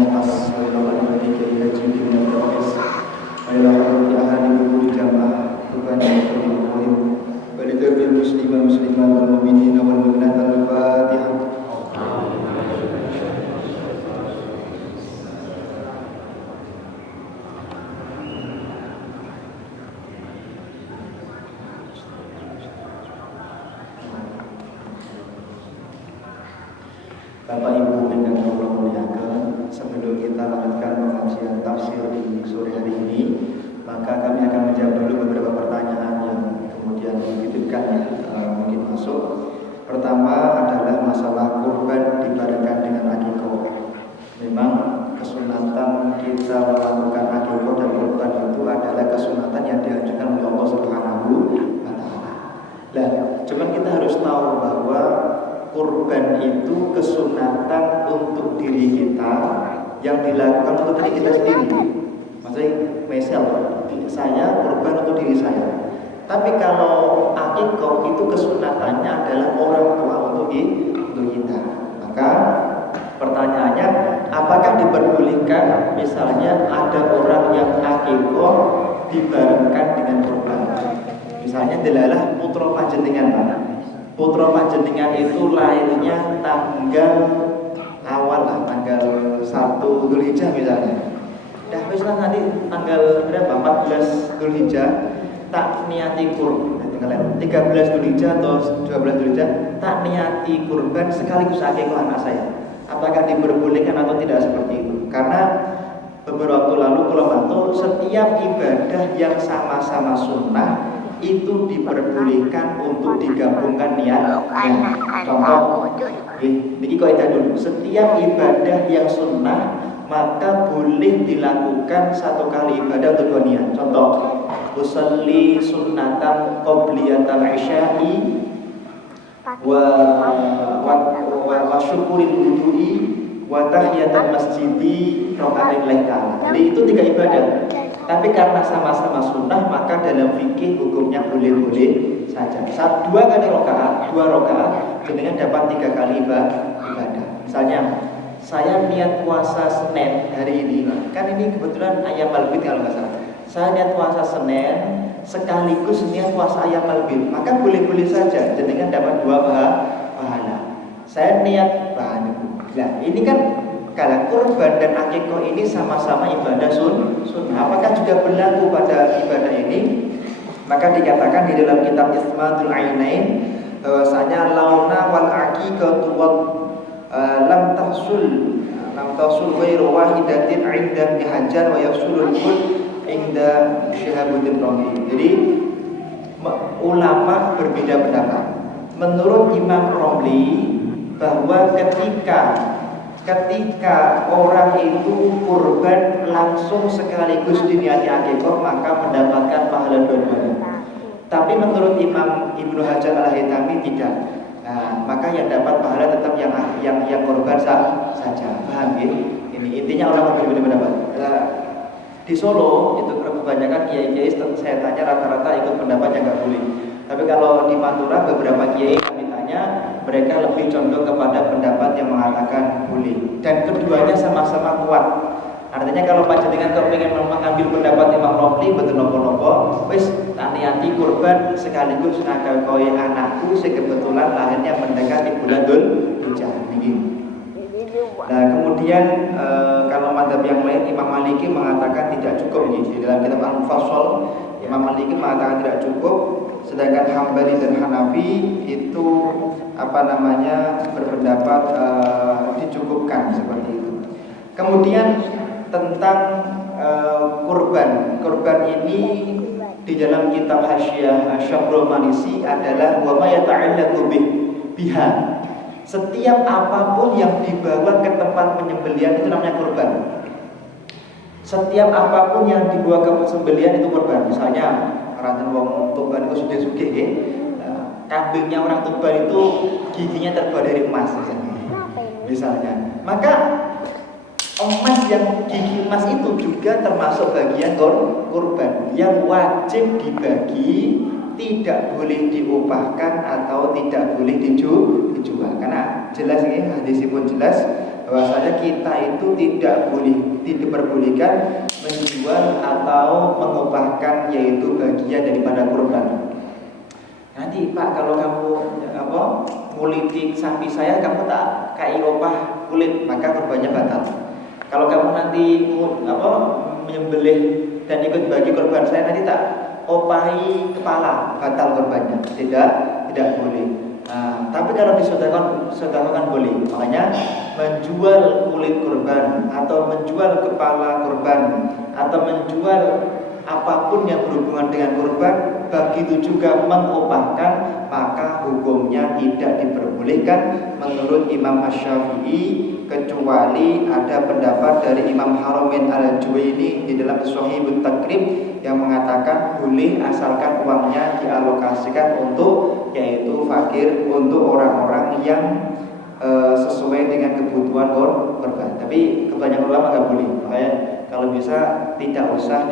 Mumtaz wa ila al-Malik Haji bin Abdul wa ila hurmati ahli kubur jamaah rukun al-Mu'min wa li jami'il muslimin muslimat wal mu'minin wal mu'minat al-Fatihah. Bapak Ibu yang Allah muliakan, sebelum kita lanjutkan pengajian tafsir di sore hari ini, maka kami akan menjawab dulu beberapa pertanyaan yang kemudian dititipkan mungkin masuk. Pertama adalah masalah kurban dibarengkan dengan akikoh. Memang kesunatan kita melakukan akikoh dan kurban itu adalah kesunatan yang diajukan oleh Allah Subhanahu wa Ta'ala. Nah, cuman kita harus tahu bahwa kurban itu kesunatan untuk diri kita yang dilakukan untuk diri kita sendiri. Maksudnya myself, saya kurban untuk diri saya. Tapi kalau akikoh itu kesunatannya adalah orang tua untuk kita. Maka pertanyaannya, apakah diperbolehkan misalnya ada orang yang akikoh dibarengkan dengan kurban? Misalnya adalah putra panjenengan, putra panjenengan itu lahirnya tanggal awal lah, tanggal 1 Dzulhijjah misalnya. Dah wis nanti tanggal berapa? 14 Dzulhijjah tak niati kurban. 13 Dzulhijjah atau 12 Dzulhijjah tak niati kurban sekaligus akikah anak saya. Apakah diperbolehkan atau tidak seperti itu? Karena beberapa waktu lalu kalau bantu setiap ibadah yang sama-sama sunnah itu diperbolehkan untuk digabungkan niatnya. Contoh, ini kaidah dulu. Setiap ibadah yang sunnah maka boleh dilakukan satu kali ibadah untuk dua niat. Contoh, usolli sunnatan qobliyatal isya'i wa syukuril wudu'i wa tahiyatal masjidi rakaatain lillahi ta'ala. Jadi itu 3 ibadah. Tapi karena sama-sama sunnah maka dalam fikih hukumnya boleh-boleh saja. 2 kali rakaat, 2 rakaat dengan dapat 3 kali ibadah. Misalnya saya niat puasa Senin hari ini, kan ini kebetulan ayam albit kalau nggak salah. Saya niat puasa Senin sekaligus niat puasa ayam albit, maka boleh-boleh saja dengan dapat 2 pahala. Saya niat pahala. Nah, ini kan kalau kurban dan akikoh ini sama-sama ibadah sunnah, apakah juga berlaku pada ibadah ini? Maka dikatakan di dalam kitab Ismatul Ainain bahwasanya launa wal aqiqatu lam tahsul ghairu wahidatin 'inda Hajar wa yasulul kul 'inda Syihabuddin Romli. Jadi ulama berbeda pendapat. Menurut Imam Romli bahwa ketika orang itu kurban langsung sekaligus diniati akikoh maka mendapatkan pahala dua-duanya. Tapi menurut Imam Ibnu Hajar Al-Haytami tidak. Nah, maka yang dapat pahala tetap yang kurban saja. Paham ya? Ini intinya ulama berbeda pendapat. Di Solo itu kebanyakan kiai-kiai saya tanya rata-rata ikut pendapat yang nggak boleh. Tapi kalau di Pantura beberapa kiai kami tanya mereka lebih condong kepada pendapat yang mengatakan boleh. Dan keduanya sama-sama kuat. Artinya kalau panjenengan kepingin mengambil pendapat Imam Romli betul nopo-nopo, wis niati kurban sekaligus ngakoi anakku sing kebetulan lahirnya mendekati bulan Dzulhijjah ini. Nah, kemudian kalau mazhab yang lain Imam Maliki mengatakan tidak cukup ini. Di dalam kitab Al-Mufassal Imam Maliki mengatakan tidak cukup, sedangkan Hambali dan Hanafi itu berpendapat dicukupkan seperti itu. Kemudian tentang kurban ini di dalam kitab Hasyiah Syahrul Manisi adalah wa ma yata'allaqu biha. Setiap apapun yang dibawa ke tempat penyembelihan itu namanya kurban. Setiap apapun yang dibawa ke sembelihan itu kurban. Misalnya orang wong Tuban itu sudah sugih ya. Kambingnya orang Tuban itu giginya terbuat dari emas misalnya. Maka emas yang gigi emas itu juga termasuk bagian kurban yang wajib dibagi, tidak boleh diupahkan atau tidak boleh dijual. Karena jelas ini hadis pun jelas bahwasanya kita itu tidak diperbolehkan menjual atau mengubahkan yaitu bagian daripada kurban. Nanti Pak, kalau kamu ngulitik sapi saya, kamu tak kai opah kulit, maka kurbannya batal. Kalau kamu nanti menyembelih dan ikut bagi kurban saya, nanti tak opahi kepala, batal kurbannya. Tidak boleh. Nah, tapi kalau disedekahkan boleh. Makanya menjual kulit kurban atau menjual kepala kurban atau menjual apapun yang berhubungan dengan kurban, begitu juga mengopahkan, maka hukumnya tidak diperbolehkan menurut Imam Asy-Syafi'i, kecuali ada pendapat dari Imam Haramain Al-Juwaini di dalam Shahihut Takrib yang mengatakan boleh asalkan uangnya dialokasikan untuk yaitu fakir, untuk orang-orang yang sesuai dengan kebutuhan korban. Tapi kebanyakan ulama nggak boleh. Makanya kalau bisa tidak usah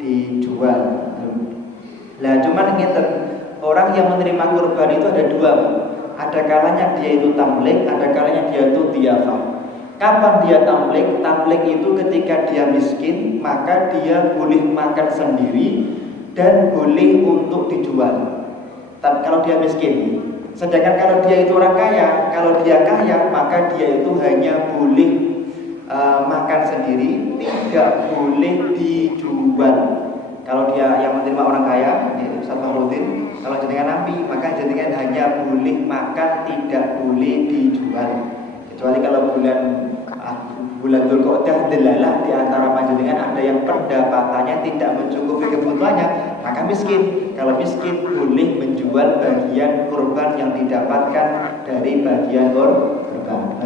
dijual. Lah cuman ngeten, orang yang menerima kurban itu ada dua. Ada kalanya dia itu tamlik, ada kalanya dia itu diyafah. Kapan dia tamlik? Tamlik itu ketika dia miskin, maka dia boleh makan sendiri dan boleh untuk dijual. Tapi kalau dia miskin, sedangkan kalau dia itu orang kaya, kalau dia kaya maka dia itu hanya boleh makan sendiri, tidak boleh dijual. Kalau dia yang menerima orang kaya, Ustaz Fahrudin, kalau jenengan nabi, maka jenengan hanya boleh makan, tidak boleh dijual. Kecuali kalau bulan Dzulqa'dah delalah di antara panjenengan ada yang pendapatannya tidak mencukupi kebutuhannya, maka miskin. Kalau miskin boleh menjual bagian kurban yang didapatkan dari bagian kurban.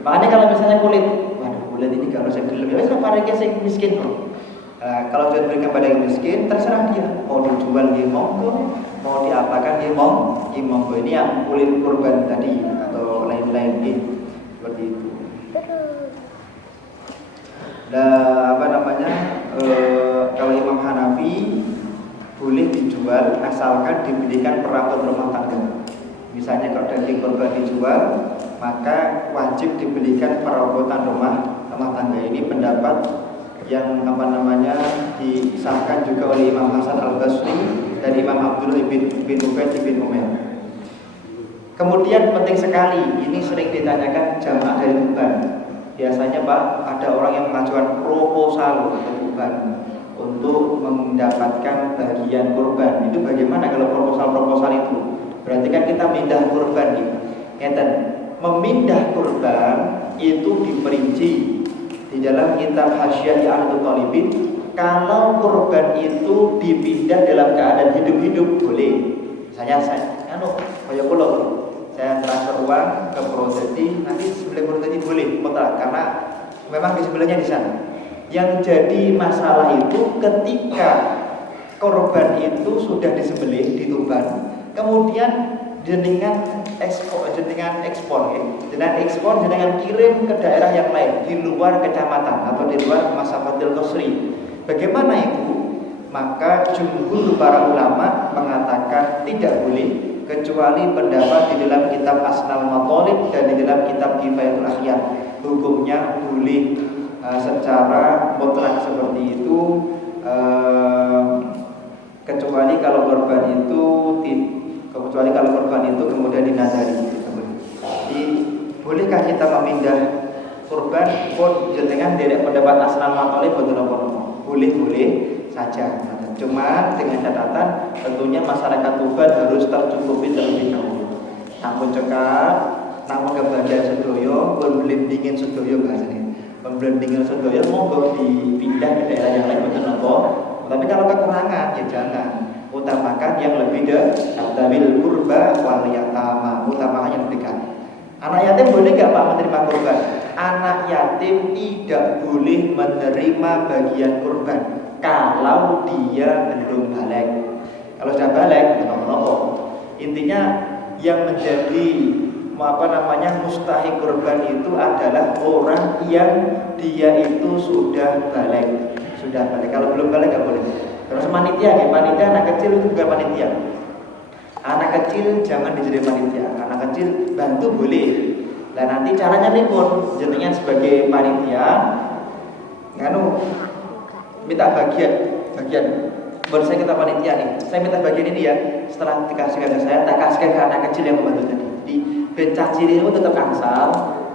Makanya kalau misalnya kulit, waduh kulit ini kalau saya gelem, ya para gesek miskin. Kalau sudah diberikan pada yang miskin, terserah dia mau dijual dia monggo, mau diapakan dia monggo. Ini yang kulit kurban tadi atau lain-lain seperti itu. Kalau Imam Hanafi boleh dijual asalkan diberikan perabot rumah tangga. Misalnya kalau daging kurban dijual, maka wajib dibelikan perabotan rumah tangga. Ini pendapat yang disahkan juga oleh Imam Hasan Al-Basri dan Imam Abdullah bin Ubaid bin Umair. Kemudian penting sekali, ini sering ditanyakan jamaah dari Tuban. Biasanya Pak, ada orang yang mengajukan proposal ke Tuban untuk mendapatkan bagian kurban. Itu bagaimana kalau proposal itu? Berarti kan kita mindah kurban nih. Memindah kurban itu diperinci di dalam kitab Hasyiah Ahlu Thalibin. Kalau kurban itu dipindah dalam keadaan hidup-hidup boleh. Misalnya saya transfer uang ke Purwodadi, nanti sebelah Purwodadi boleh mutlak karena memang di sebelahnya di sana. Yang jadi masalah itu ketika korban itu sudah disembelih di Tuban, kemudian jenengan ekspor, jenengan kirim ke daerah yang lain di luar kecamatan atau di luar Masafatil Qasri. Bagaimana itu? Maka jumhur para ulama mengatakan tidak boleh, kecuali pendapat di dalam kitab Asnal Mathalib dan di dalam kitab Kifayatul Akhyar. Hukumnya boleh secara mutlak seperti itu, kecuali kalau korban itu kemudian dinazari. Jadi bolehkah kita memindah kurban pun jenengan dari pendapat Asnal Mathalib boleh saja. Cuma dengan catatan tentunya masyarakat Tuban harus tercukupi terlebih dahulu. Namun cekap, namun kebahagiaan sedoyo, pemblendingan sedoyo bahasanya. Pemblendingan sedoyo monggo dipindah ke daerah yang lain betul nopo. Tapi kalau kekurangan ya jangan. Utamakan yang lebih dahulu kurba wal yatama, utamakan yang dekat. Anak yatim boleh nggak Pak menerima kurban? Anak yatim tidak boleh menerima bagian kurban kalau dia belum balik. Kalau sudah balik, nopo. Intinya yang menjadi mustahik kurban itu adalah orang yang dia itu sudah balik. Kalau belum balik nggak boleh. Terus panitia anak kecil itu bukan panitia. Anak kecil jangan dijadikan panitia. Anak kecil bantu boleh, Nah nanti caranya pun jenengan sebagai panitia nganu minta bagian buat saya kita panitia nih, saya minta bagian ini ya. Setelah dikasihkan ke saya, tak kasihkan ke anak kecil yang membantu tadi. Di bencah ciri itu tetap angsal,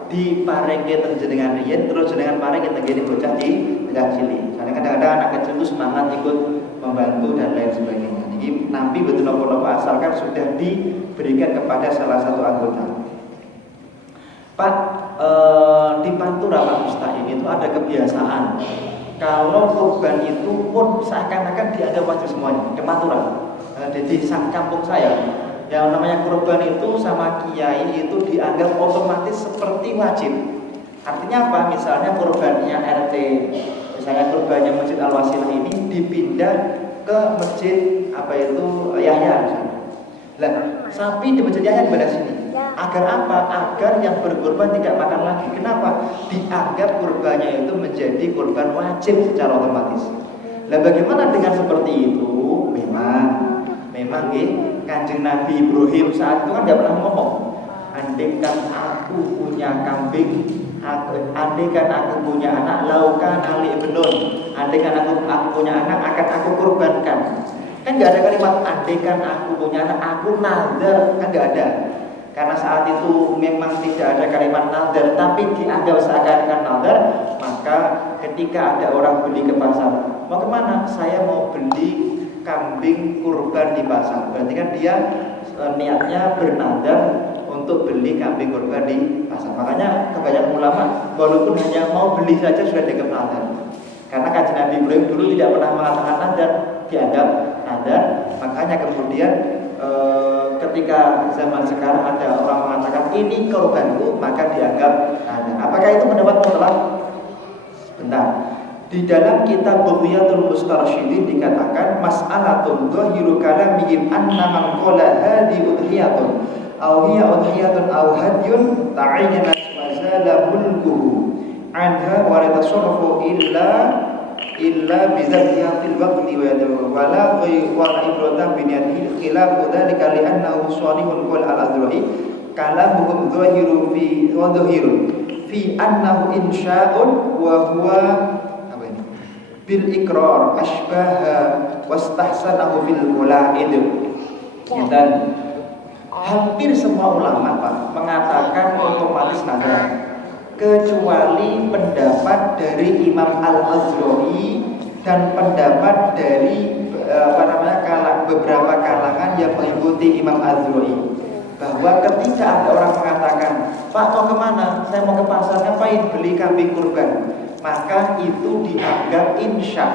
di parengke jenengan riyen, terus jenengan parengke tenggene bocah di bencah cili. Karena kadang-kadang anak kecil itu semangat ikut membantu dan lain sebagainya. Jadi nampi betul nopo-nopo asalkan sudah diberikan kepada salah satu anggota. Pak, di Pantura Pak Ustaz ini itu ada kebiasaan kalau kurban itu pun seakan-akan dianggap wajib semuanya. Di Pantura, di kampung saya, yang namanya kurban itu sama kiai itu dianggap otomatis seperti wajib. Artinya apa? Misalnya kurbannya RT, misalnya kurbannya Masjid Al-Wasilah ini dipindah ke masjid apa itu Yahya misalnya. Lah, sapi di masjid Yahya di sini. Agar apa? Agar yang berkurban tidak makan lagi. Kenapa? Dianggap kurbannya itu menjadi kurban wajib secara otomatis. Nah, bagaimana dengan seperti itu? Memang Kanjeng Nabi Ibrahim saat itu kan tidak pernah ngomong, andaikan aku punya kambing, andaikan aku punya anak, laukan ali ibnun, andaikan aku punya anak akan aku kurbankan. Kan nggak ada kalimat andaikan aku punya anak, aku nazar, kan nggak ada. Karena saat itu memang tidak ada kalimat nazar, tapi dianggap seakan-akan nazar. Maka ketika ada orang beli ke pasar, mau kemana? Saya mau beli kambing kurban di pasar. Berarti kan dia niatnya bernazar untuk beli kambing kurban di pasar. Makanya kebanyakan ulama walaupun hanya mau beli saja sudah dianggap nazar. Karena Kanjeng Nabi Ibrahim dulu tidak pernah mengatakan nazar, dianggap nazar. Makanya kemudian ketika zaman sekarang ada orang mengatakan ini korbanku, maka dianggap nazar. Apakah itu pendapat mutlak? Bentar. Di dalam kitab Bughyatul Mustarsyidin dikatakan mas'alatun dhahiru kalamihim anna man qala hadi udhiyatun aw hiya udhiyatun aw hadyun ta'ayyana wa zala mulkuhu anha wa la tasarrufu illa bi zatiha fil waqti wa yadahu wa la ibrata bi niyatihi khilafu dhalika li annahu salihun qul al-azra'i kalamuhum dhahiru fi annahu insya'un wa huwa bil ikrar asbaha wastahsanahu bil qulaid. Dan hampir semua ulama Pak mengatakan otomatis nazar kecuali pendapat dari Imam Al-Azra'i dan pendapat dari beberapa kalangan yang mengikuti Imam Azra'i, bahwa ketika ada orang mengatakan, Pak mau kemana? Saya mau ke pasar, ngapain? Beli kambing kurban. Maka itu dianggap insya,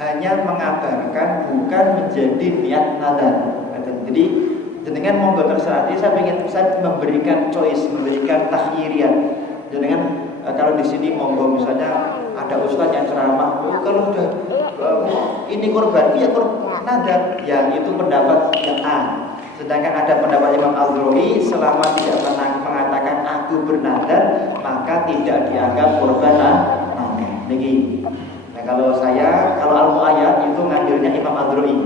hanya mengabarkan, bukan menjadi niat nazar. Jadi dengan monggo terserah. Jadi saya memberikan choice, memberikan takhiriat. Dengan kalau di sini monggo misalnya ada ustadz yang ceramah, kalau udah ini kurban, iya kurban nazar, ya itu pendapat yang A. Sedangkan ada pendapat Imam Al-Azra'i selama tidak pernah mengatakan aku bernazar, maka tidak dianggap kurban nazar. Nah kalau Al-Mu'ayyad itu ngambilnya Imam Azra'i.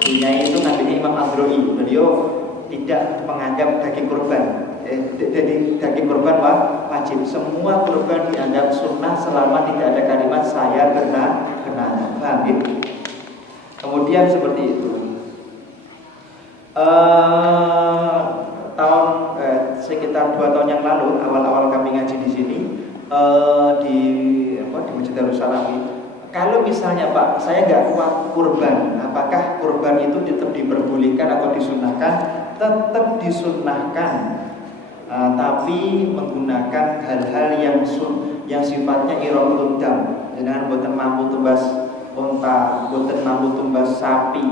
Dunia itu ngambilnya Imam Azra'i. Beliau tidak menganggap daging kurban. Jadi daging kurban wajib. Semua kurban dianggap sunnah selama tidak ada kalimat saya bernazar. Paham ya? Kemudian seperti itu. Sekitar 2 tahun yang lalu, awal-awal kami ngaji di sini di Masjid Darussalam. Kalau misalnya Pak, saya nggak kuat kurban, apakah kurban itu tetap diperbolehkan atau disunnahkan? Tetap disunnahkan, tapi menggunakan hal-hal yang sifatnya iradul dam. Jangan boten mampu tumbas unta, boten mampu tumbas sapi,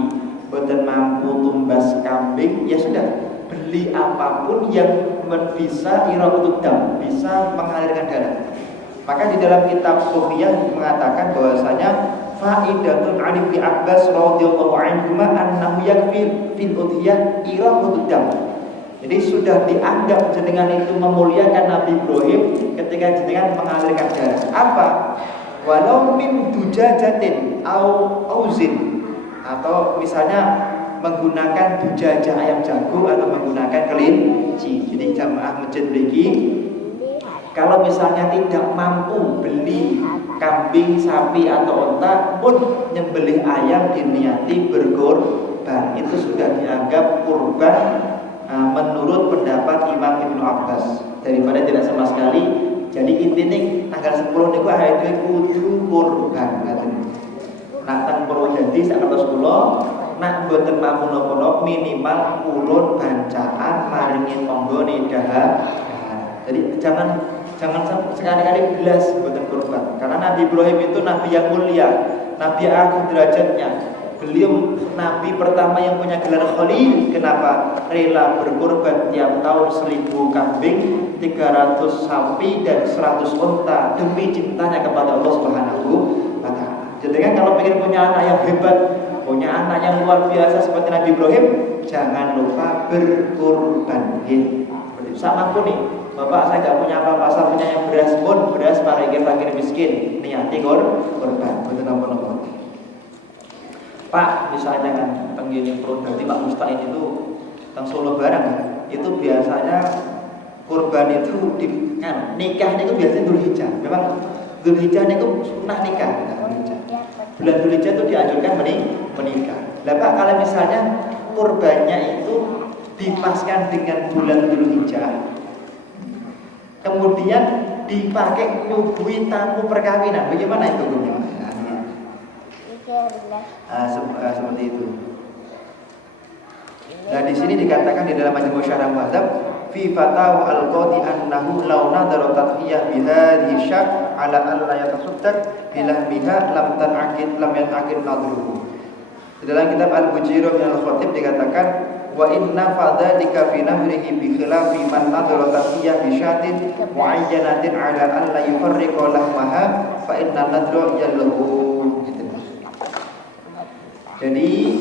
boten mampu tumbas kambing, ya sudah, beli apapun yang bisa iradul dam, bisa mengalirkan darah. Maka di dalam kitab Sufiyah mengatakan bahwasanya faidatun 'an Ibnu Abbas radhiyallahu anhu annahu yakfi fil udhiyah iradul dam. Jadi sudah dianggap jenengan itu memuliakan Nabi Ibrahim ketika jenengan mengalirkan darah. Apa? Walau min dujajatin au auzin, atau misalnya menggunakan dujajah ayam jago atau menggunakan kelinci. Jadi jamaah masjid bagi Kalau misalnya tidak mampu beli kambing, sapi atau unta, pun nyembelih ayam diniati berkorban, itu sudah dianggap kurban menurut pendapat Imam Ibnu Abbas, daripada tidak sama sekali. Jadi intinya tanggal 10 niku hari itu kudu kurban. Nak teng Purwodadi sak 10, nak boten mampu napa-napa minimal urun bancaan maringi monggo nidahan. Jadi jangan sekali-kali belas buatan kurban. Karena Nabi Ibrahim itu nabi yang mulia, nabi agung derajatnya. Beliau nabi pertama yang punya gelar Khalil. Kenapa? Rela berkorban tiap tahun 1000 kambing, 300 sapi dan 100 unta demi cintanya kepada Allah Subhanahu wa taala. Jadi kan kalau pengen punya anak yang hebat, punya anak yang luar biasa seperti Nabi Ibrahim, jangan lupa berkorban. Sama pun nih, Bapak saya nggak punya apa-apa, saya punya yang beras pun, beras fakir miskin, niati korban, betul apa-apa. Pak, misalnya kan penggini Purwodadi Pak Mustain itu teng Solo barang, itu biasanya korban itu nikah itu biasanya Dzulhijjah. Memang Dzulhijjah itu sunnah nikah. Bulan Dzulhijjah itu dianjurkan menikah. Lah Pak, kalau misalnya korbannya itu dipaskan dengan bulan Dzulhijjah, kemudian dipakai nyuguhi tamu perkawinan, bagaimana itu hukumnya? Seperti itu. Nah di sini dikatakan di dalam Majmu' Syarah Muhadzab, fi fatawa al-qadi annahu law nadara tadhiyah bihadhihi syah ala an la yatasaddaq bilahmiha lam yanaqid nadruhu. Di dalam kitab Al-Bujirah min al-Khatib dikatakan, wa inna fadzalika fi nahrihi bi khilafi man nadara tadhiyah bi syatin muayyanatin ala an la yufarriqa lahmaha fa inna nadra yallahu. Jadi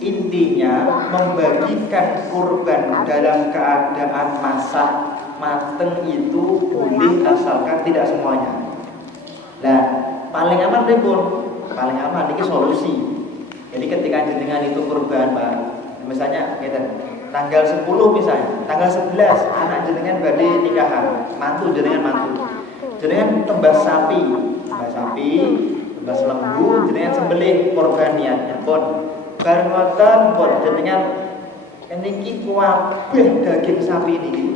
intinya membagikan kurban dalam keadaan masak mateng itu boleh, asalkan tidak semuanya. Nah, paling aman pripun? Paling aman ini solusi. Jadi ketika jenengan itu kurban, Pak, misalnya kita tanggal 10 misalnya, tanggal 11 anak jenengan badhe nikahan, mantu jenengan mantu. Jenengan tembas sapi, tembas lembu, jenengan sembelih korban niatnya pun. Bareng ngoten pun jenengan niki kuwabeh daging sapi niki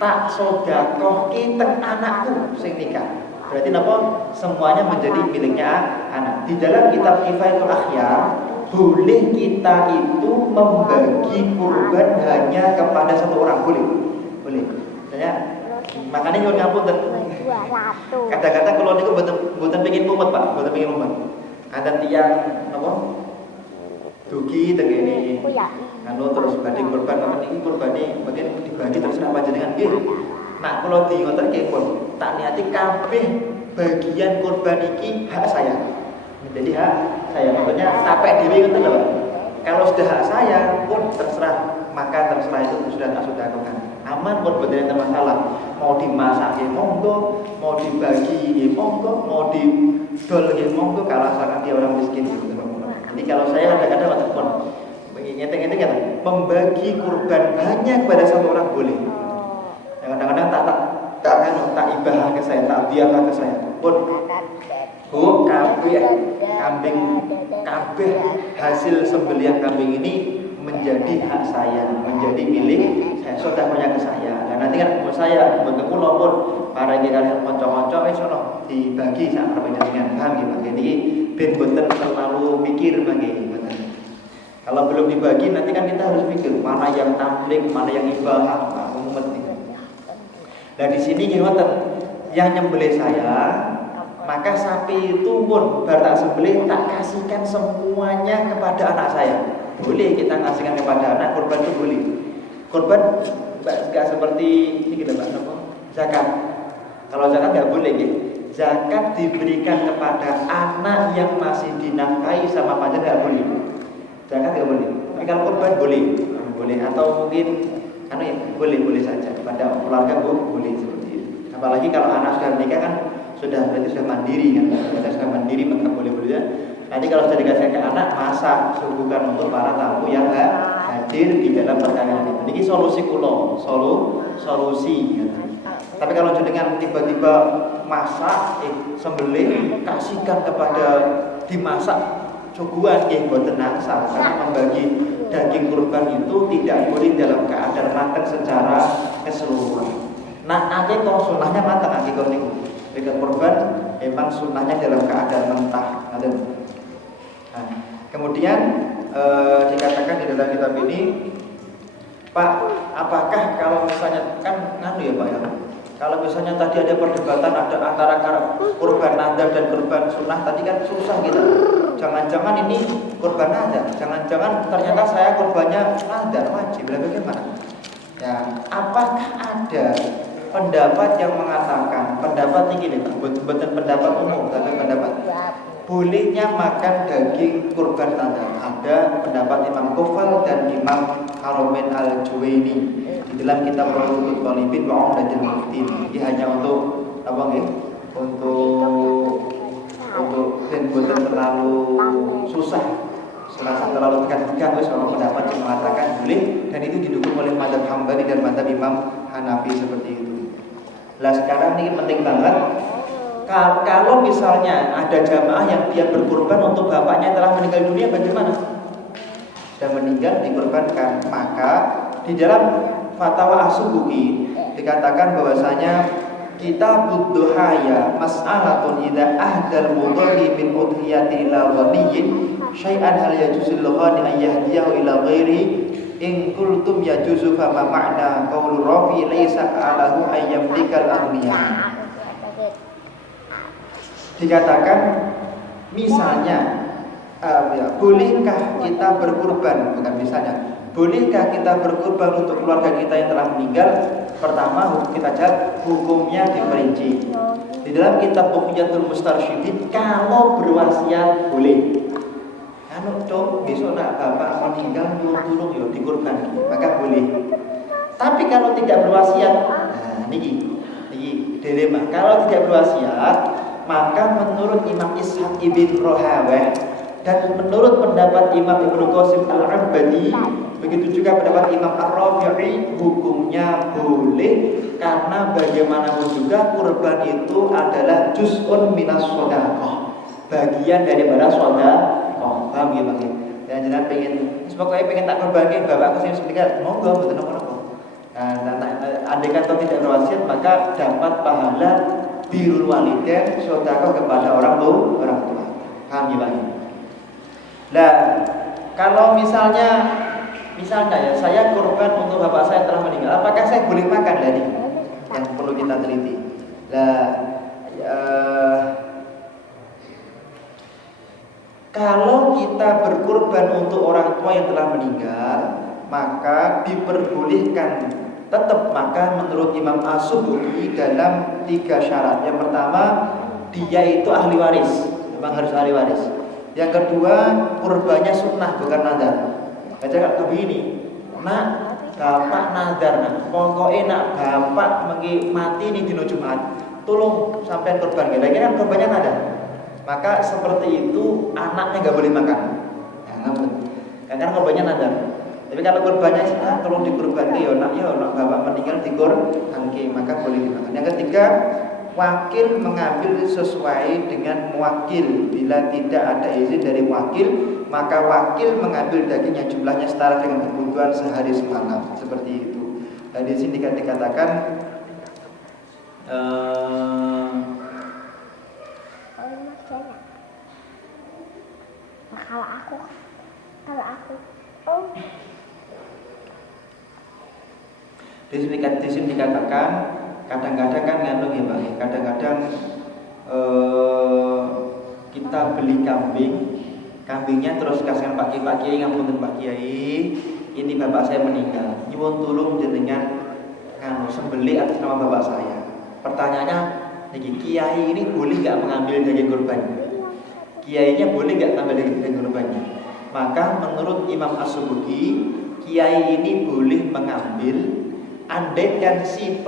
tak sedekahke teng anakku sing nikah. Berarti napa? Semuanya menjadi miliknya anak. Di dalam kitab Kifayatul Akhyar, boleh kita itu membagi kurban hanya kepada satu orang, boleh. Misalnya makanya nyuwun ngapunten. Kadang-kadang kalau niku mboten pengin mumet, Pak, mboten pengin mumet. Ada tiang napa? Dugi tegene. Anu terus badhe kurban ngoten iki kurbane mungkin dibagi terus napa jenengan nggih. Nak kula di ngoten nggih pun tak niati kabeh bagian kurban iki hak saya. Jadi hak saya, maksudnya sampai dhewe ngoten lho, Pak. Kalau sudah hak saya pun terserah, maka terserah itu sudah tak lakukan. Aman pun betul ada masalah. Mau dimasak ya monggo, mau dibagi ya monggo, mau didol ya monggo, kalau asalkan dia orang miskin gitu. Jadi kalau saya kadang-kadang telepon ngeteng-ngeteng kan membagi kurban hanya kepada satu orang boleh. Kadang-kadang tak ibah ke saya, tak biarkan ke saya. Pun Bu, kambing hasil sembelihan kambing ini menjadi hak saya, menjadi milik saya, sudah punya ke saya. Dan nanti kan saya bentuk pulau pun para kalian konco-konco sono dibagi sak perbandingan paham gitu. Jadi ben boten terlalu mikir bagi boten. Kalau belum dibagi nanti kan kita harus mikir mana yang tablik, mana yang ibahah, umat itu. Dan di sini ngoten, yang nyembelih saya, maka sapi itu pun bar tak sembelih tak kasihkan semuanya kepada anak saya. Boleh kita kasihkan kepada anak, kurban itu boleh. Kurban enggak seperti ini kita Pak, zakat. Kalau zakat enggak boleh gitu. Zakat diberikan kepada anak yang masih dinafkahi sama pacar enggak boleh. Zakat enggak boleh. Tapi kalau kurban boleh. Boleh atau mungkin ya boleh saja. Pada keluarga boleh seperti itu. Apalagi kalau anak sudah menikah kan berarti sudah mandiri kan. Kita sudah mandiri maka boleh ya. Nanti kalau sudah dikasih ke anak, masak suguhkan untuk para tamu yang hadir di dalam perkawinan itu. Ini solusi kulo, solusi. Tapi kalau jenengan tiba-tiba masak, sembelih, kasihkan kepada dimasak suguhan, boten nangsa, karena membagi daging kurban itu tidak boleh dalam keadaan matang secara keseluruhan. Nah, akikah sunnahnya matang akikah niku. Daging kurban memang sunnahnya dalam keadaan mentah. Nah, kemudian dikatakan di dalam kitab ini, Pak, apakah kalau misalnya kan ya Pak ya, kalau misalnya tadi ada perdebatan ada antara kurban nadar dan kurban sunnah, tadi kan susah kita. Jangan-jangan ini kurban nadar, jangan-jangan ternyata saya kurbannya nadar wajib. Bagaimana? Ya, apakah ada pendapat yang mengatakan, pendapat ini bukan pendapat umum, tapi pendapat bolehnya makan daging kurban nadar? Ada pendapat Imam Ghafal dan Imam Haramain Al-Juwaini di dalam kitab Rawdatul Thalibin wa Umdatul Muftin. Ini hanya untuk apa nggih? Untuk dan bukan terlalu susah, serasa terlalu tekan-tekan. Wis orang pendapat yang mengatakan boleh, dan itu didukung oleh mazhab Hambali dan mazhab Imam Hanafi seperti itu. Lah sekarang ini penting banget. Kalau misalnya ada jamaah yang dia berkurban untuk bapaknya telah meninggal dunia, bagaimana? Sudah meninggal dikurbankan, maka di dalam fatwa As-Subuki dikatakan bahwasanya kita budduhaya mas'alatun idza ahdal mudhi min udhiyati ila ghaniyyin syai'an hal yajuzu ghani an yahdiyahu ila ghairi in qultum yajuzu fa ma ma'na qaulur rafi laysa alahu ayyamlikal aghniya. Dikatakan misalnya bolehkah kita berkurban, bukan misalnya, bolehkah kita berkurban untuk keluarga kita yang telah meninggal? Pertama kita jawab hukumnya diperinci di dalam kitab Bughyatul Mustarsyidin. Kalau berwasiat boleh, anu cok besok nak bapak meninggal tulung yo dikurban, maka boleh. Tapi kalau tidak berwasiat, nah niki dilema. Kalau tidak berwasiat, maka menurut Imam Ishaq ibn Rahawayh dan menurut pendapat Imam Ibnu Qasim Al-Abbadi, begitu juga pendapat Imam Ar-Rafi'i, hukumnya boleh, karena bagaimanapun juga kurban itu adalah juz'un minas shadaqah, bagian daripada shadaqah. Paham ya Bang? Dan jenengan pengen tak kurbanke bapakku sing meninggal, monggo mboten napa-napa. Nah, andai kata tidak berwasiat, maka dapat pahala birrul walidain, sedekah kepada orang tua. Paham ya Bang? Nah, kalau misalnya ya saya kurban untuk bapak saya telah meninggal, apakah saya boleh makan tadi? Yang perlu kita teliti. Nah, kalau kita berkurban untuk orang tua yang telah meninggal, maka diperbolehkan tetap makan menurut Imam As-Subuki dalam 3 syarat. Yang pertama, dia itu ahli waris, memang harus ahli waris. Yang kedua, kurbannya sunnah bukan nadar. Kayak begini, nak bapak nadar, nak pokoknya nak bapak mati nih dino Jumat, tolong sampai kurban. Kira-kira kan kurbannya nadar. Maka seperti itu anaknya nggak boleh makan. Karena kurbannya nadar. Tapi kalau kurbannya tolong dikurban ya nak bapak meninggal dikurbanke, maka boleh dimakan. Yang ketiga, wakil mengambil sesuai dengan muwakil. Bila tidak ada izin dari wakil, maka wakil mengambil daging yang jumlahnya setara dengan kebutuhan sehari semalam. Seperti itu. Dan di sini dikatakan kalau aku di sini dikatakan kadang-kadang kan nganu ya Pak, kadang-kadang kita beli kambingnya terus kasihkan Pak Kiai, ngapunten Pak Kiai, ini bapak saya meninggal, nyuwun tulung jenengan nganu sembelih atas nama bapak saya. Pertanyaannya, Kiai ini boleh nggak mengambil daging kurban? Kiainya boleh nggak ambil daging kurbannya? Maka menurut Imam As-Subuki, kiai ini boleh mengambil. Andaikan si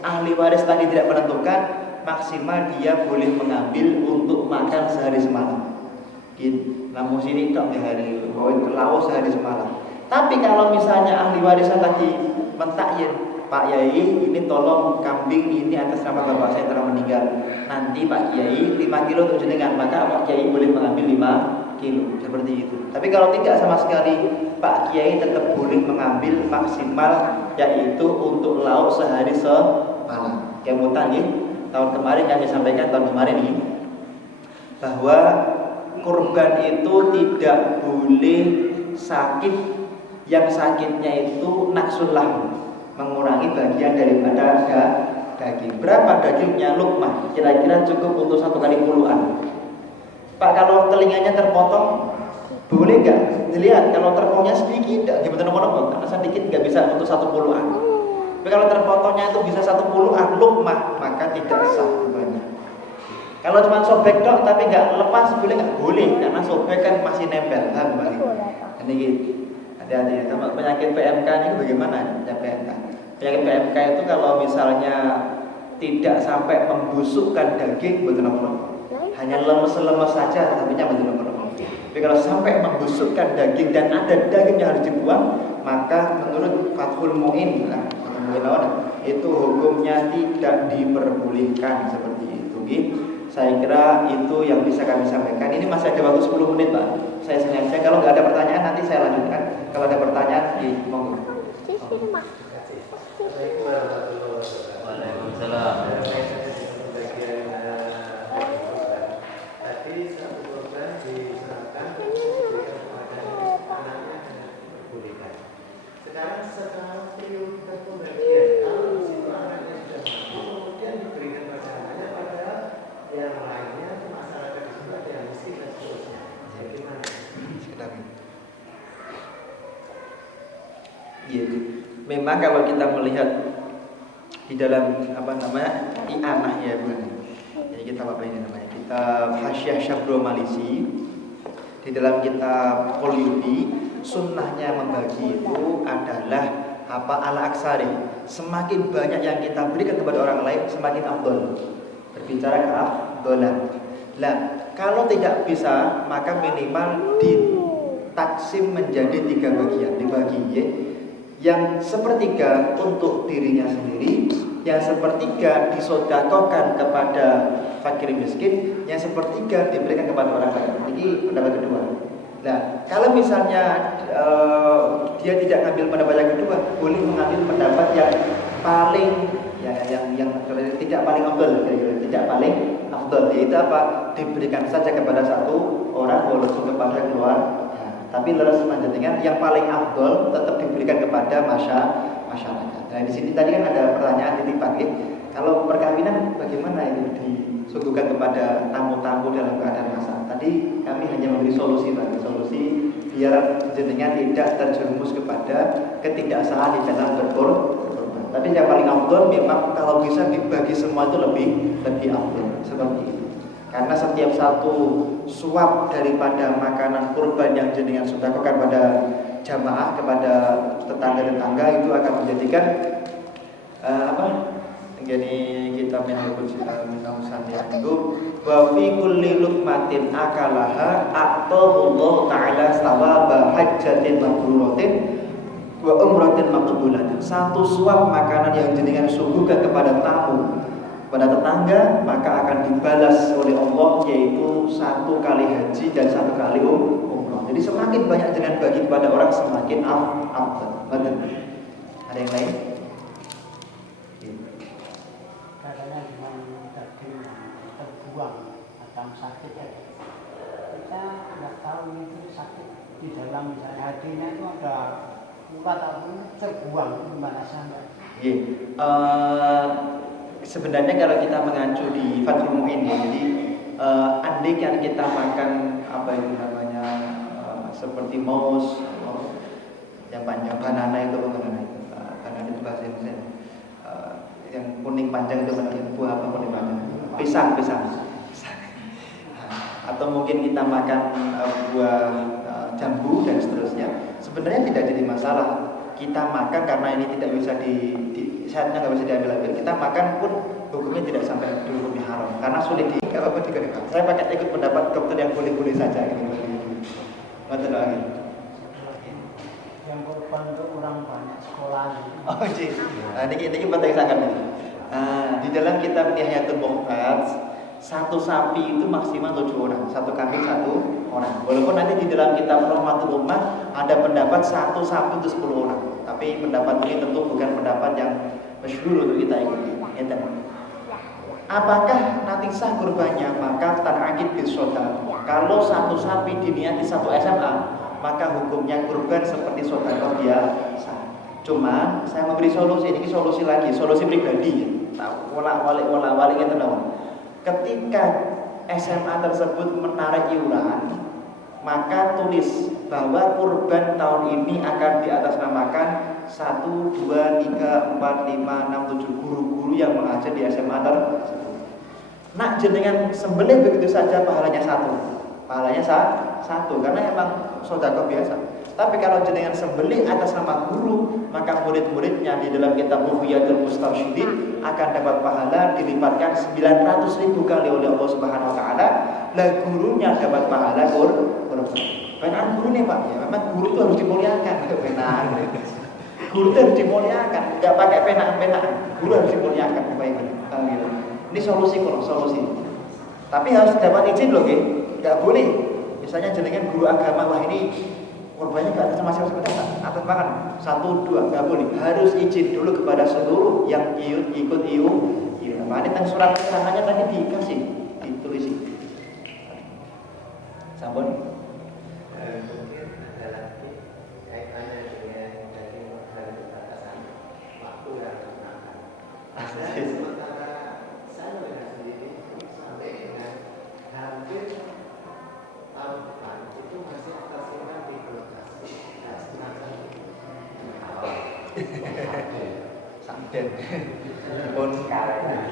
ahli waris tadi tidak menentukan, maksimal dia boleh mengambil untuk makan sehari semalam. Namun sini tak hari, laos sehari semalam. Tapi kalau misalnya ahli warisan lagi mentakyin, Pak Yai, ini tolong kambing ini atas nama bapak saya telah meninggal. Nanti Pak Kiai 5 kilo untuk jenengan, maka Pak Kiai boleh mengambil 5 kilo, seperti itu. Tapi kalau tidak sama sekali, Pak Kiai tetap boleh mengambil maksimal, yaitu untuk lauk sehari semalam. Kemudian tahun kemarin kami sampaikan ini bahwa kurban itu tidak boleh sakit, yang sakitnya itu naksul lahm, mengurangi bagian daripada daging. Berapa dagingnya lukmah? Kira-kira cukup untuk 1 kali puluhan. Pak, kalau telinganya terpotong boleh nggak? Dilihat kalau terpotongnya sedikit, gimana nomor? Karena sedikit nggak bisa untuk 1 puluhan. Tapi kalau terpotongnya itu bisa 1 puluhan lukmah, maka tidak sah kurbannya. Kalau cuma sobek dok tapi nggak lepas, boleh nggak? Boleh, karena sobek kan masih nempel. Ini gitu. Hati-hati. Sama penyakit PMK ini bagaimana? Ya, penyakit PMK itu kalau misalnya tidak sampai membusukkan daging, betul hanya lemes-lemes saja, tapi betul. Tapi kalau sampai membusukkan daging dan ada daging yang harus dibuang, maka menurut Fathul Mu'in itu hukumnya tidak diperbolehkan seperti itu. Saya kira itu yang bisa kami sampaikan. Ini masih ada waktu 10 menit Pak. Saya sengaja, kalau nggak ada pertanyaan nanti saya lanjutkan. Kalau ada pertanyaan, monggo. Waalaikumsalam. Tadi satu korban diserahkan diberikan kepada anaknya dan diperbolehkan. Sekarang setelah prioritas pembagian, kalau di situ anaknya sudah mati, kemudian diberikan pada anaknya, padahal yang lainnya masyarakat di situ ada yang miskin dan seterusnya. Bagaimana? Gitu. Memang kalau kita melihat di dalam i'anah ya Bu. Jadi kita apa ini namanya? Kitab Hasyiah Syabro Malisi, di dalam kitab Qolyubi, sunnahnya membagi itu adalah al-aksari. Semakin banyak yang kita berikan kepada orang lain, semakin afdal. Berbicara ke afdalan. Nah, kalau tidak bisa, maka minimal ditaksim menjadi 3 bagian, dibagi ya. Yang sepertiga untuk dirinya sendiri, yang sepertiga disodakokan kepada fakir miskin, yang sepertiga diberikan kepada orang lain. Ini pendapat kedua. Nah, kalau misalnya dia tidak mengambil pendapat yang kedua, boleh mengambil pendapat yang paling yang tidak paling afdal, tidak paling afdal, yaitu apa? Diberikan saja kepada 1 orang walaupun kepada keluarga. Tapi leres panjenengan yang paling afdol tetap diberikan kepada masyarakat. Nah di sini tadi kan ada pertanyaan titipan, kalau perkawinan bagaimana itu disuguhkan kepada tamu-tamu dalam keadaan masak? Tadi kami hanya memberi solusi biar jenengan tidak terjerumus kepada ketidaksahan di dalam berkorban. Tapi yang paling afdol memang kalau bisa dibagi semua itu lebih afdol seperti itu. Karena setiap satu suap daripada makanan kurban yang jenengan sedekahkan pada jamaah, kepada tetangga-tetangga, itu akan menjadikan Jadi kita minausan itu wa fi kulli luqmatin akalaha a'tahullahu ta'ala sawaba hajjatin mabruratin wa umratin maqbulatin. Satu suap makanan yang jenengan suguhkan kepada tamu, pada tetangga, maka akan dibalas oleh Allah, yaitu 1 kali haji dan 1 kali umrah. Jadi semakin banyak dengan bagi kepada orang, semakin afdal. Ada yang lain? Karena dengan daging terbuang atau sakit ya, kita nggak tahu itu sakit di dalam misalnya hatinya itu ada luka atau terbuang, gimana sampai? Sebenarnya kalau kita mengacu di Fathul Mu'in ya, jadi andai kan kita makan seperti maus yang panjang, banana itu bahasa Indonesia, yang kuning panjang itu buah apa kuning panjang? Pisang. Atau mungkin kita makan buah jambu dan seterusnya. Sebenarnya tidak jadi masalah. Kita makan karena ini tidak bisa sehatnya nggak bisa diambil. Kita makan pun hukumnya tidak sampai dihukumi haram karena sulit apa dikatakan. Saya pakai ikut pendapat dokter yang boleh-boleh saja gitu. Betul lagi. yang korban untuk orang banyak sekolah. Oh, iya. Nah, ini penting sangat. Di dalam kitab Nihayatul Muhtaj, satu sapi itu maksimal 7 orang, satu kambing 1 orang. Walaupun nanti di dalam kitab Rahmatul Ummah ada pendapat satu sapi itu 10 orang. Tapi pendapat ini tentu bukan pendapat yang masyhur untuk kita ikuti. Apakah nanti sah kurbannya? Maka tan'aqid bis shadaqah. Kalau satu sapi diniati 1 SMA, maka hukumnya kurban seperti sedekah biasa. Cuma saya memberi solusi, ini solusi lagi, solusi pribadi. Wala-wali kita tahu. Ketika SMA tersebut menarik iuran, maka tulis bahwa kurban tahun ini akan diatasnamakan 1, 2, 3, 4, 5, 6, 7 guru-guru yang mengajar di SMA tersebut. Nak jenengan sembelih begitu saja pahalanya 1. Pahalanya 1 karena emang sedekah biasa. Tapi kalau jenengan sembelih atas nama guru, maka murid-muridnya di dalam kitab Muhyiddin Mustarsyidin akan dapat pahala dilipatkan 900.000 kali oleh Allah Subhanahu wa taala. Lah gurunya dapat pahala kurban. Penaan guru nih Pak, ya memang guru itu harus dimuliakan. Penaan. Guru itu harus dimuliakan, enggak pakai penaan-penaan. Guru harus dimuliakan baik-baik. Gitu. Ini solusi. Tapi harus dapat izin loh, enggak boleh. Misalnya jenengan guru agama, wah ini korbannya ke atas masing-masing atas makan 1, 2 nggak boleh, harus izin dulu kepada seluruh yang ikut iya. Makanya tentang surat keterangannya tadi dikasih, ditulis. Sampun. Mungkin ada lagi kaitannya dengan dari batasan waktu yang digunakan. Ada sementara saya sendiri sampai dengan hampir tahun depan itu masih tersimpan di kulkas. Sampai pun kalengan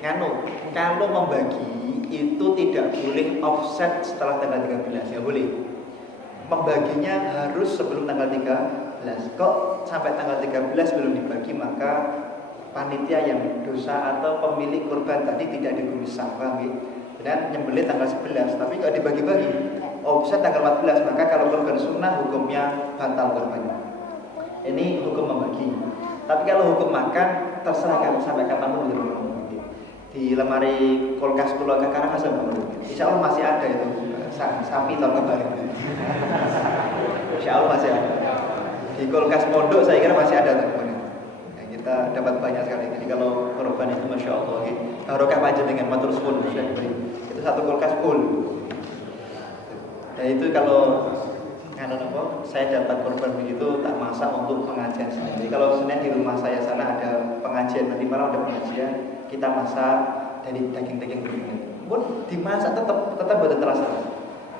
nganu, kalau membagi itu tidak boleh offset setelah tanggal 13, ya boleh. Membaginya harus sebelum tanggal 13. Kok sampai tanggal 13 belum dibagi, maka panitia yang dosa atau pemilik kurban tadi tidak dikumisah, paham ya? Dan nyembelih tanggal 11, tapi kalau dibagi-bagi offset tanggal 14, maka kalau kurban sunnah hukumnya batal kurbannya. Ini hukum membagi. Tapi kalau hukum makan terserah kamu sampai kapan pun membagi. Di lemari kulkas pulau Karangasem, insya Allah masih ada itu sapi tahun kemarin. Insya Allah masih ada. Di kulkas pondok saya kira masih ada teman-teman. Kita dapat banyak sekali. Jadi kalau kurban itu masya Allah, barokah panjenengan matur suwun itu satu kulkas full. Dan itu kalau saya dapat kurban begitu tak masak untuk pengajian sendiri. Kalau Senin di rumah saya sana ada pengajian, nanti malam ada pengajian, kita masak dari daging-daging berbeda. Pun dimasak tetap betul terasa.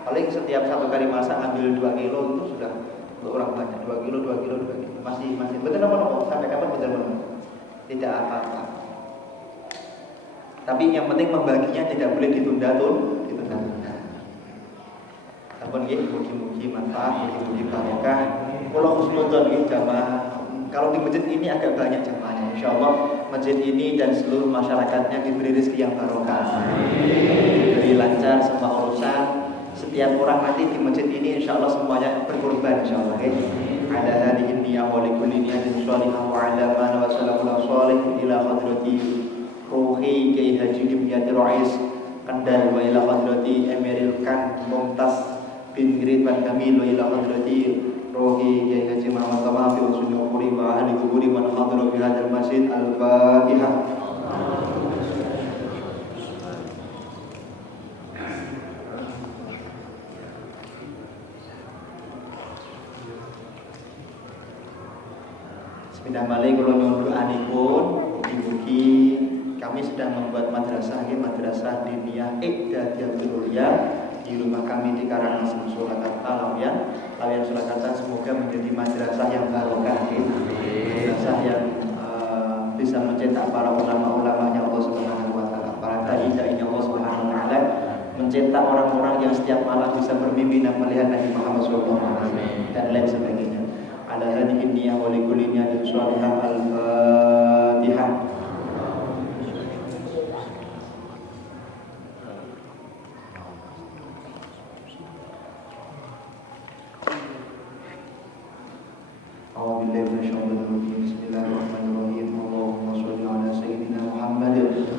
Paling setiap 1 kali masak ambil 2 kilo itu sudah untuk orang banyak. 2 kilo. Masih betul nomor sampai kapan betul. Tidak apa-apa. Tapi yang penting membaginya tidak boleh ditunda. Sampun nggih, mugi-mugi manfaat, mugi-mugi barokah. Kula husnudzon nggih jamaah. Kalau di masjid ini agak banyak jamaahnya. Insyaallah masjid ini dan seluruh masyarakatnya diberi rezeki yang barokah. Diberi lancar semua urusan. Setiap orang nanti di masjid ini insyaallah semuanya berkorban insyaallah nggih. Ada hadhihi niyyah wa likulli niyatin shalihah wa ala man wa sallallahu shalih ila hadrati ruhi Kiai Haji Dimyati Rais Kendal wa ila hadrati Emeril Kan Mumtaz bin Ridwan Kamil wa ila hadrati Rohi Kiai Haji Muhammad Tamafi wa sunnah wa ahli kuburi man hadra fi hadzal masjid. Al-Fatihah. Bismillahirrahmanirrahim. Kula nyuwun doanipun mugi-mugi kami sedang membuat madrasah diniyah Iqdadiyatul Ulia di rumah kami di Karangasem Surakarta Lawian Surakarta. Semoga menjadi madrasah yang barokah, madrasah yang bisa mencetak para ulama-ulamanya Allah Subhanahu wa taala, para dai-dainya Allah Subhanahu wa taala, mencetak orang-orang yang setiap malam bisa bermimpi dan melihat Nabi Muhammad SAW dan lain sebagainya. Ala hadhihi niyyah wa likulli niyatin shalihah. Al-Fatihah. minasyaitonir rajim. Bismillahirrahmanirrahim. Allahumma shalli ala sayyidina Muhammad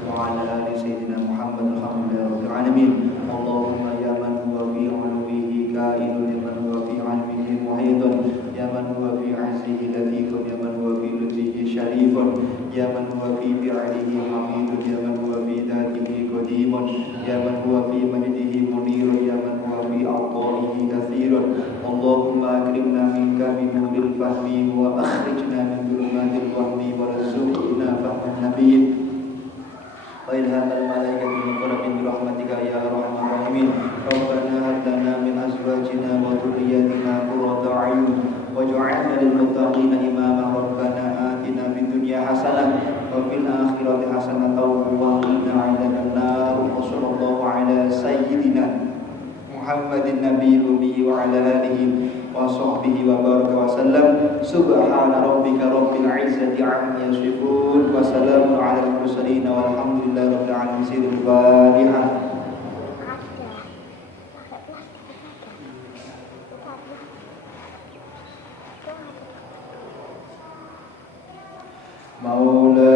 wa ala ali sayyidina Muhammad. Alhamdulillahirabbil alamin. Allahumma ya man huwa fi 'uluwihi ka'inun, ya man huwa fi 'ilmihi muhitun, ya man huwa fi 'izzihi latifun, ya man huwa fi lutfihi syarifun, ya man huwa fi fi'lihi hamidun, ya man huwa fi dhatihi qadimun, ya man huwa fi majdihi munirun, ya man huwa fi a'ta'ihi katsirun. Allahumma akrimna minka min nuril fahmi wa akhrijna min dhulumatil wahmi wa rzuqna fahman nabiyyin wa ilhamal malaikati muqarrabin bi rahmatika ya arhamar rahimin. Rabbana hab lana min azwajina wa dhurriyyatina qurrata a'yun waj'alna lil muttaqina imama. Rabbana atina fid dunya hasanah wa fil akhirati hasanah wa qina 'adzaban nar. Sallallahu ala sayyidina Muhammadin nabiyil ummi wa ala alihi wa sahbihi wa baraka wa sallam. Subhana rabbika rabbil izzati 'amma yasifun wa salamun 'alal mursalin walhamdulillahi rabbil alamin. Sirul Fatihah. Maula